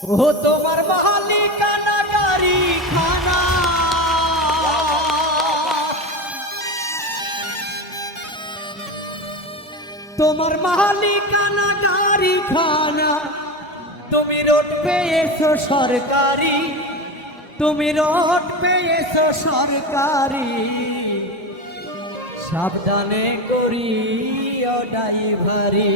ও তোমার মালিকানা গাড়ি খানা, তোমার মালিকানা গাড়ি খানা, তুমি রোড পেয়েছো সরকারি, তুমি রোড পেয়েছো সরকারি, সাবধানে করি ড্রাইভারি।